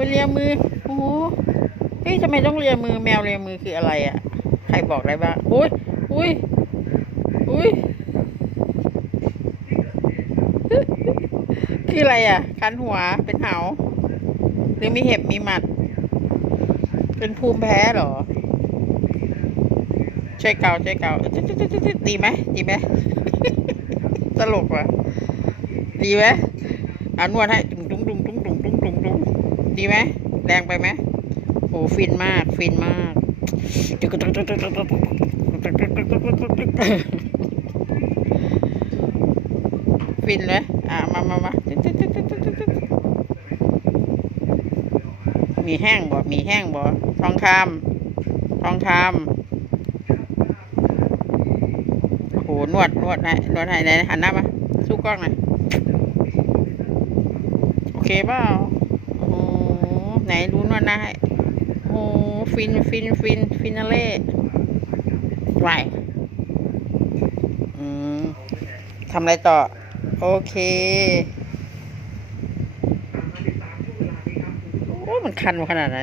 ุณเลียมือโอ้โหเฮ้ยทำไมต้องเลียมือแมวเลียมือคืออะไรอะ่ะ ใครบอกได้บ้างอุ้ยอุ้ยอุ้ยคืออะไรอะ คันหัวเป็นเหาหรือมีเห็บมีหมัด เป็นภูมิแพ้หรอใช่เก่าใช่เก่าดีไหมดีไหมตลกว่ะดีไหมอ่านวดให้ตุ้งตุ้งตุ้งตุ้งตุ้งตุ้ง ดีไหมแรงไปไหมโหฟินมาก ฟินมากฟินเลยอะมามามามีแห้งบ่ มีแห้งบ่ ทองคำทองคำโอ้โห นวด นวดให้นวดให้ไหนหันหน้ามา สู้กล้องหน่อย โอเคเปล่า ไหนรู้นวดหน้าให้โอ้โหฟินฟินฟินฟินาเล่ไหวอืมทำอะไรต่อ โอเคโอ้มันคันขนาดไหน